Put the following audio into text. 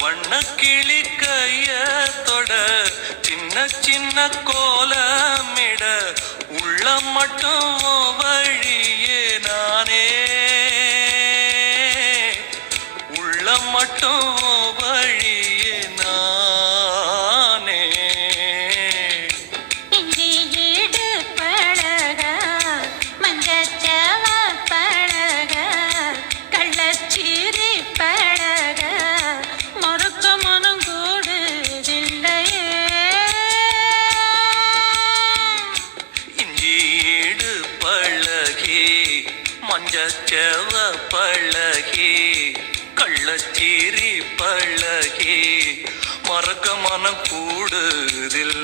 வண்ணக்கிளி கைய தொட சின்ன சின்ன கோலமிட உள்ள மட்டும் வழியே நானே உள்ள மட்டும் வழியே நானே இஞ்சி ஈடு பழக மஞ்சச்சவ பழக கள்ளச்சீரி பழக மறுக்க மனம் கூடுதில்லையே இஞ்சீடு பழகி மஞ்சச்செவ பழகி கள்ளச்சீரி பழகி மறக்க மனம் கூடுதில்லை